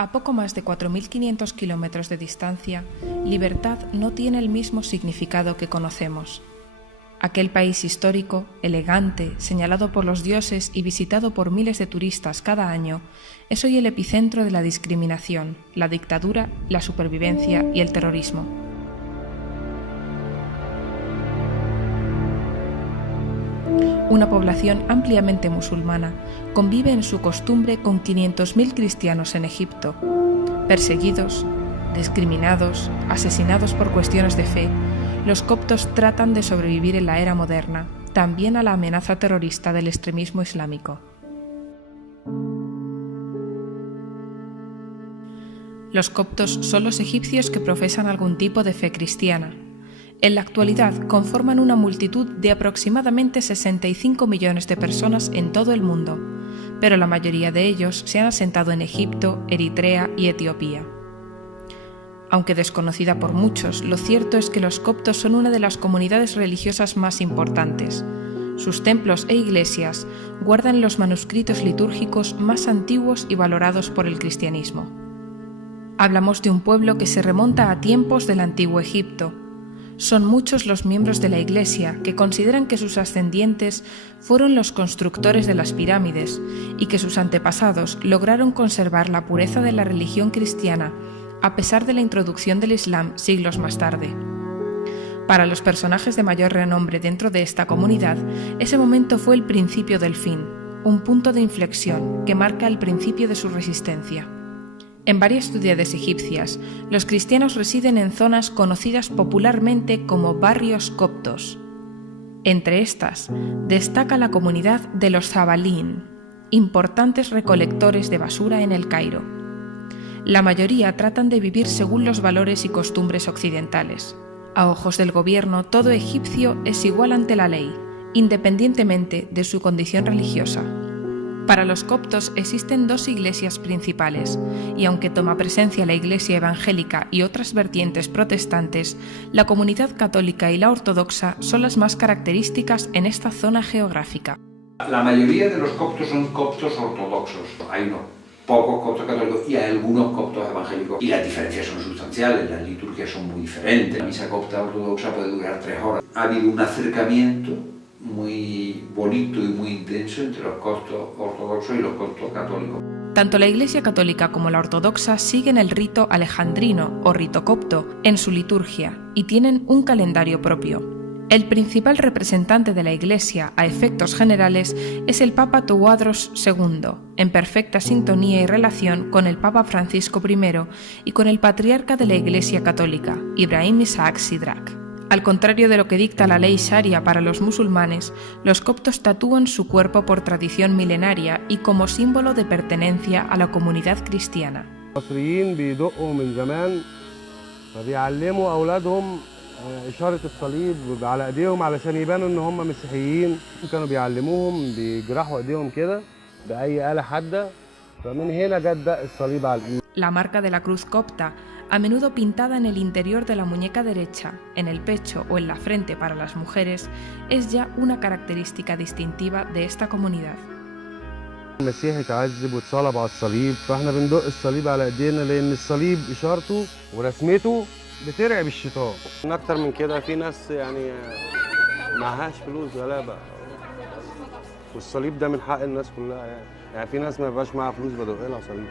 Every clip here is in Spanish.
A poco más de 4.500 kilómetros de distancia, libertad no tiene el mismo significado que conocemos. Aquel país histórico, elegante, señalado por los dioses y visitado por miles de turistas cada año, es hoy el epicentro de la discriminación, la dictadura, la supervivencia y el terrorismo. Una población ampliamente musulmana convive en su costumbre con 500.000 cristianos en Egipto, perseguidos, discriminados, asesinados por cuestiones de fe. Los coptos tratan de sobrevivir en la era moderna, también a la amenaza terrorista del extremismo islámico. Los coptos son los egipcios que profesan algún tipo de fe cristiana. En la actualidad conforman una multitud de aproximadamente 65 millones de personas en todo el mundo, pero la mayoría de ellos se han asentado en Egipto, Eritrea y Etiopía. Aunque desconocida por muchos, lo cierto es que los coptos son una de las comunidades religiosas más importantes. Sus templos e iglesias guardan los manuscritos litúrgicos más antiguos y valorados por el cristianismo. Hablamos de un pueblo que se remonta a tiempos del antiguo Egipto. Son muchos los miembros de la Iglesia que consideran que sus ascendientes fueron los constructores de las pirámides y que sus antepasados lograron conservar la pureza de la religión cristiana a pesar de la introducción del Islam siglos más tarde. Para los personajes de mayor renombre dentro de esta comunidad, ese momento fue el principio del fin, un punto de inflexión que marca el principio de su resistencia. En varias ciudades egipcias, los cristianos residen en zonas conocidas popularmente como barrios coptos. Entre estas, destaca la comunidad de los Zabalín, importantes recolectores de basura en el Cairo. La mayoría tratan de vivir según los valores y costumbres occidentales. A ojos del gobierno, todo egipcio es igual ante la ley, independientemente de su condición religiosa. Para los coptos existen dos iglesias principales, y aunque toma presencia la iglesia evangélica y otras vertientes protestantes, la comunidad católica y la ortodoxa son las más características en esta zona geográfica. La mayoría de los coptos son coptos ortodoxos. Hay unos pocos coptos católicos y hay algunos coptos evangélicos. Y las diferencias son sustanciales, las liturgias son muy diferentes. La misa copta ortodoxa puede durar 3 horas. Ha habido un acercamiento muy bonito y muy intenso entre los coptos ortodoxos y los coptos católicos. Tanto la Iglesia católica como la ortodoxa siguen el rito alejandrino o rito copto en su liturgia y tienen un calendario propio. El principal representante de la Iglesia a efectos generales es el Papa Tewodros II, en perfecta sintonía y relación con el Papa Francisco I y con el patriarca de la Iglesia católica, Ibrahim Isaac Sidrak. Al contrario de lo que dicta la ley sharia para los musulmanes, los coptos tatúan su cuerpo por tradición milenaria y como símbolo de pertenencia a la comunidad cristiana. إشارة الصليب على إيديهم علشان يبانوا إن هم مسيحيين كانوا بيعلموهم بيجرحوا إيديهم كده بأي آلة حادة فمن هنا جت دق الصليب على الإيد. La marca de la cruz copta, a menudo pintada en el interior de la muñeca derecha, en el pecho o en la frente para las mujeres, es ya una característica distintiva de esta comunidad. المسيح اتعذب واتصلب على الصليب فاحنا بندق الصليب على ايدينا لان الصليب اشارته ورسمته بترعب الشيطان. اكتر من كده في ناس يعني معهاش فلوس غلابه والصليب ده من حق الناس كلها يعني في ناس ما بقاش معاها فلوس بدق لها صليب.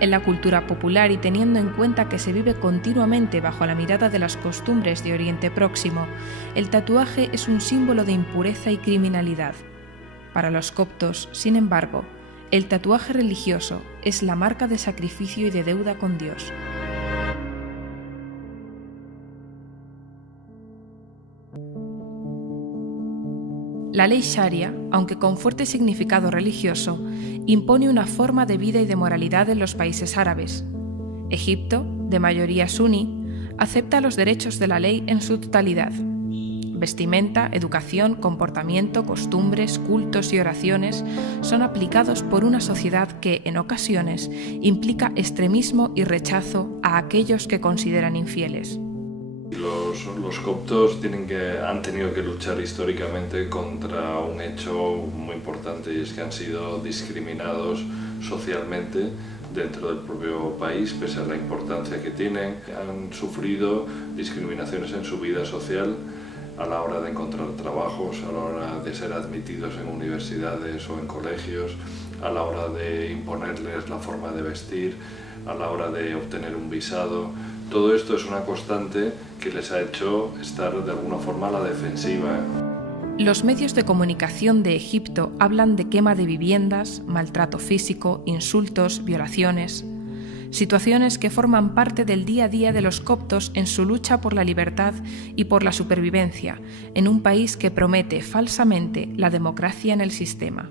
En la cultura popular y teniendo en cuenta que se vive continuamente bajo la mirada de las costumbres de Oriente Próximo, el tatuaje es un símbolo de impureza y criminalidad. Para los coptos, sin embargo, el tatuaje religioso es la marca de sacrificio y de deuda con Dios. La ley sharia, aunque con fuerte significado religioso, impone una forma de vida y de moralidad en los países árabes. Egipto, de mayoría suní, acepta los derechos de la ley en su totalidad. Vestimenta, educación, comportamiento, costumbres, cultos y oraciones son aplicados por una sociedad que, en ocasiones, implica extremismo y rechazo a aquellos que consideran infieles. Los coptos han tenido que luchar históricamente contra un hecho muy importante y es que han sido discriminados socialmente dentro del propio país, pese a la importancia que tienen. Han sufrido discriminaciones en su vida social a la hora de encontrar trabajos, a la hora de ser admitidos en universidades o en colegios, a la hora de imponerles la forma de vestir, a la hora de obtener un visado. Todo esto es una constante que les ha hecho estar de alguna forma a la defensiva. Los medios de comunicación de Egipto hablan de quema de viviendas, maltrato físico, insultos, violaciones. Situaciones que forman parte del día a día de los coptos en su lucha por la libertad y por la supervivencia, en un país que promete falsamente la democracia en el sistema.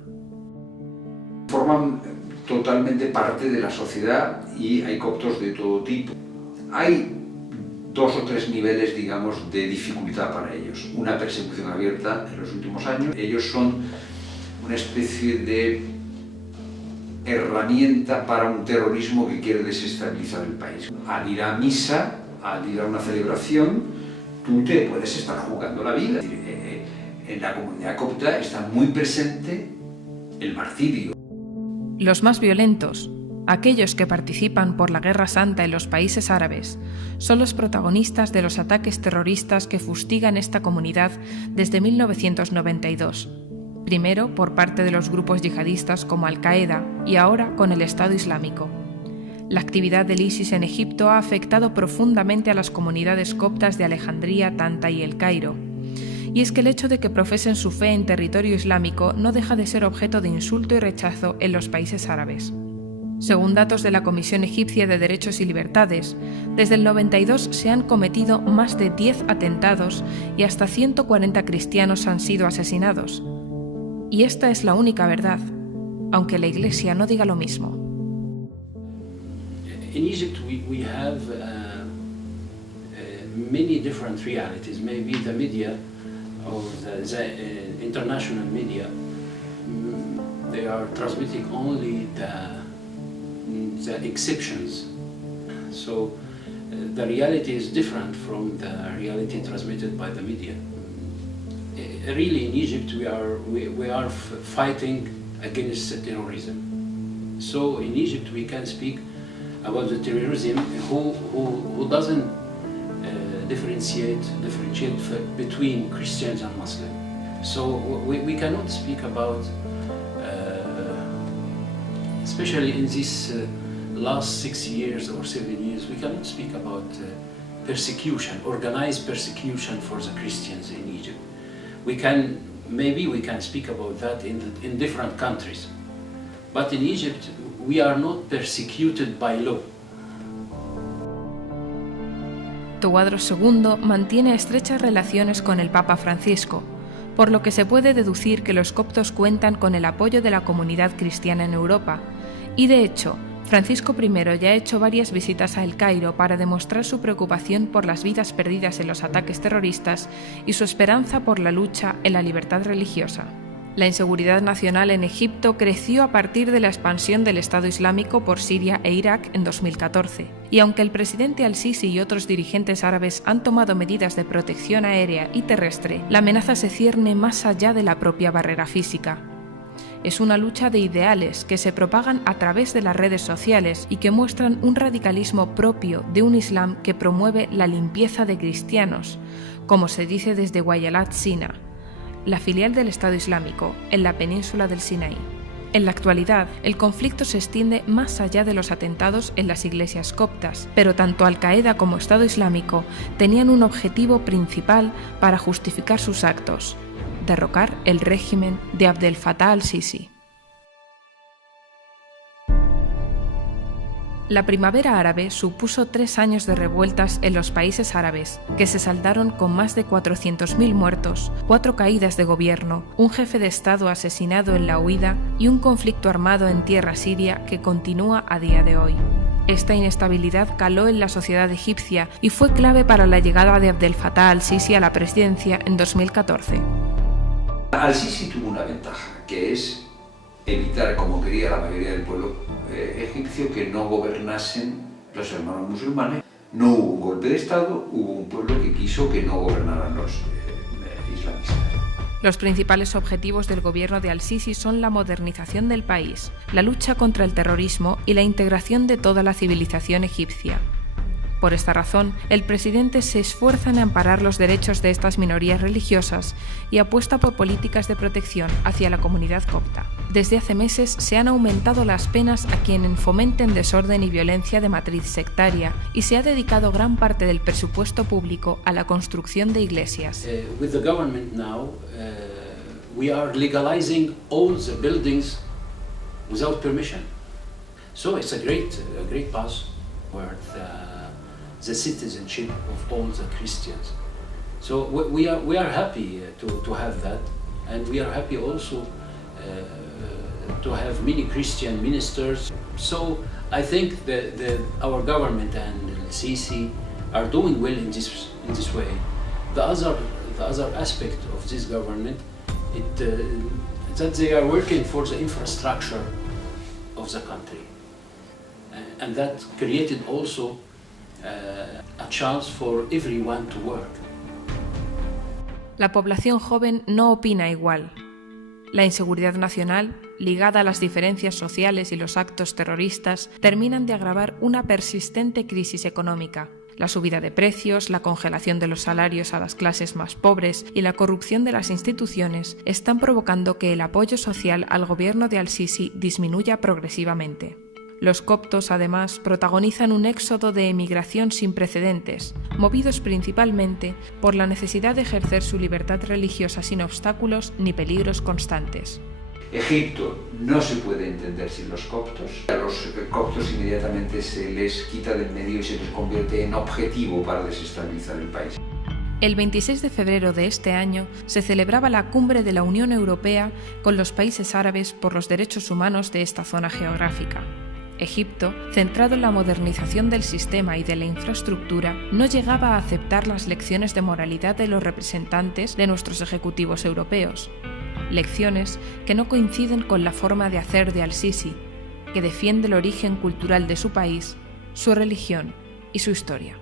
Forman totalmente parte de la sociedad y hay coptos de todo tipo. Hay 2 o 3 niveles, digamos, de dificultad para ellos. Una persecución abierta en los últimos años. Ellos son una especie de herramienta para un terrorismo que quiere desestabilizar el país. Al ir a misa, al ir a una celebración, tú te puedes estar jugando la vida. En la comunidad copta está muy presente el martirio. Los más violentos, aquellos que participan por la Guerra Santa en los países árabes, son los protagonistas de los ataques terroristas que fustigan esta comunidad desde 1992. Primero por parte de los grupos yihadistas como Al-Qaeda y ahora con el Estado Islámico. La actividad del ISIS en Egipto ha afectado profundamente a las comunidades coptas de Alejandría, Tanta y El Cairo. Y es que el hecho de que profesen su fe en territorio islámico no deja de ser objeto de insulto y rechazo en los países árabes. Según datos de la Comisión Egipcia de Derechos y Libertades, desde el 92 se han cometido más de 10 atentados y hasta 140 cristianos han sido asesinados. Y esta es la única verdad, aunque la Iglesia no diga lo mismo. In Egypt we have many different realities. Maybe the media or the international media, they are transmitting only the exceptions. So the reality is different from the reality transmitted by the media. Really, in Egypt, we are fighting against terrorism. So in Egypt, we can speak about the terrorism who doesn't differentiate between Christians and Muslims. So we cannot speak about, especially in these last 6 years or 7 years, we cannot speak about persecution, organized persecution for the Christians in Egypt. Maybe we can speak about that in different countries, but in Egypt we are not persecuted by law. Tawadros II mantiene estrechas relaciones con el Papa Francisco, por lo que se puede deducir que los coptos cuentan con el apoyo de la comunidad cristiana en Europa, y de hecho, Francisco I ya ha hecho varias visitas a El Cairo para demostrar su preocupación por las vidas perdidas en los ataques terroristas y su esperanza por la lucha en la libertad religiosa. La inseguridad nacional en Egipto creció a partir de la expansión del Estado Islámico por Siria e Irak en 2014, y aunque el presidente al-Sisi y otros dirigentes árabes han tomado medidas de protección aérea y terrestre, la amenaza se cierne más allá de la propia barrera física. Es una lucha de ideales que se propagan a través de las redes sociales y que muestran un radicalismo propio de un Islam que promueve la limpieza de cristianos, como se dice desde Guayalat Sina, la filial del Estado Islámico, en la península del Sinaí. En la actualidad, el conflicto se extiende más allá de los atentados en las iglesias coptas, pero tanto Al-Qaeda como Estado Islámico tenían un objetivo principal para justificar sus actos: derrocar el régimen de Abdel Fattah al-Sisi. La primavera árabe supuso 3 años de revueltas en los países árabes, que se saldaron con más de 400.000 muertos, 4 caídas de gobierno, un jefe de Estado asesinado en la huida y un conflicto armado en tierra siria que continúa a día de hoy. Esta inestabilidad caló en la sociedad egipcia y fue clave para la llegada de Abdel Fattah al-Sisi a la presidencia en 2014. Al-Sisi tuvo una ventaja, que es evitar, como quería la mayoría del pueblo egipcio, que no gobernasen los hermanos musulmanes. No hubo un golpe de Estado, hubo un pueblo que quiso que no gobernaran los islamistas. Los principales objetivos del gobierno de al-Sisi son la modernización del país, la lucha contra el terrorismo y la integración de toda la civilización egipcia. Por esta razón, el presidente se esfuerza en amparar los derechos de estas minorías religiosas y apuesta por políticas de protección hacia la comunidad copta. Desde hace meses se han aumentado las penas a quienes fomenten desorden y violencia de matriz sectaria y se ha dedicado gran parte del presupuesto público a la construcción de iglesias. With the government now, we are legalizing all the buildings without permission. So it's a great pass toward the citizenship of all the Christians. So we are happy to have that, and we are happy also to have many Christian ministers. So I think our government and Sisi are doing well in this way. The other aspect of this government, that they are working for the infrastructure of the country, and that created also a chance for everyone to work. La población joven no opina igual. La inseguridad nacional, ligada a las diferencias sociales y los actos terroristas, terminan de agravar una persistente crisis económica. La subida de precios, la congelación de los salarios a las clases más pobres y la corrupción de las instituciones están provocando que el apoyo social al gobierno de al-Sisi disminuya progresivamente. Los coptos, además, protagonizan un éxodo de emigración sin precedentes, movidos principalmente por la necesidad de ejercer su libertad religiosa sin obstáculos ni peligros constantes. Egipto no se puede entender sin los coptos. A los coptos inmediatamente se les quita del medio y se les convierte en objetivo para desestabilizar el país. El 26 de febrero de este año se celebraba la cumbre de la Unión Europea con los países árabes por los derechos humanos de esta zona geográfica. Egipto, centrado en la modernización del sistema y de la infraestructura, no llegaba a aceptar las lecciones de moralidad de los representantes de nuestros ejecutivos europeos. Lecciones que no coinciden con la forma de hacer de al-Sisi, que defiende el origen cultural de su país, su religión y su historia.